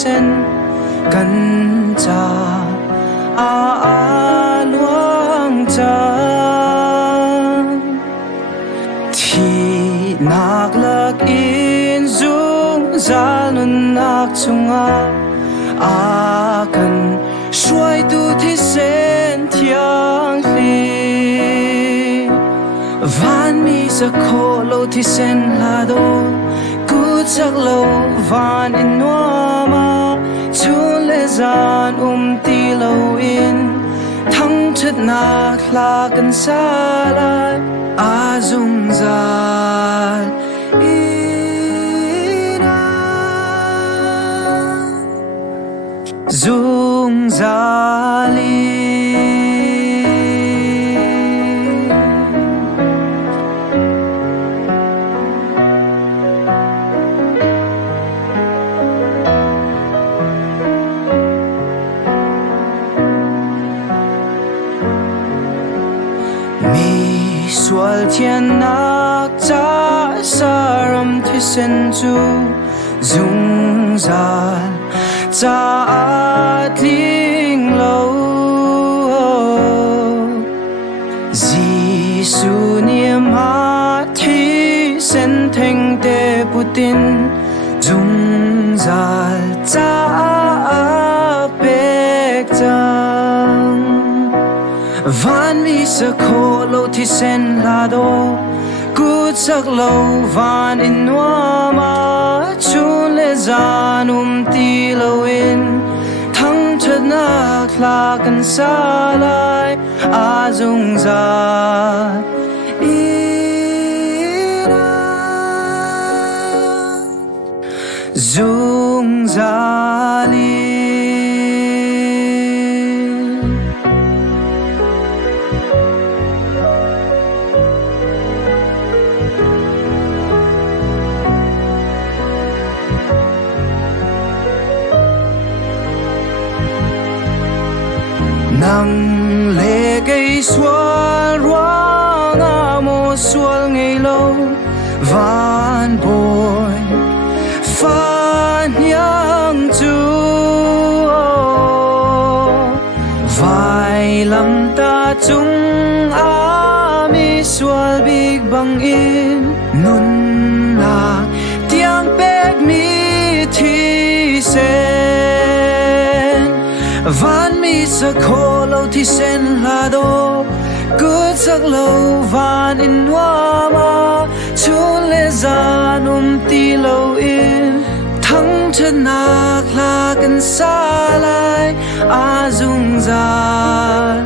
sen kan cha luang cha thi nak lak in dung zal nun nak chunga kan xuôi tu thi sen thiang li van mi sa kho lo thi sen la do ku chak lo van in nuama chun le zan ti lo in thang chet na khla kan sa lai azung zal ina zung zali mi sual thiên nak cha saram thi sen chu dung zal cha atling lo Giêsu niệm hát thi sen theng te putin dung zal cha pek chang van mi sa kho lo thi sen la do ku chak lo van in nuama chun le zan ti lo in thang chet na khla kan sa lai azung za ina zung zali nang le cây xuân ruang mo xuân ngày lâu van bồi phan nhang chu vài lắm ta chung mi xuân big bang in nun la tiếng pek mi thi sen van mi sa kho lo thi sen la do ku chak lo van in nuama chun le zan ti lo in thang chet na khla kan sa lai azung zal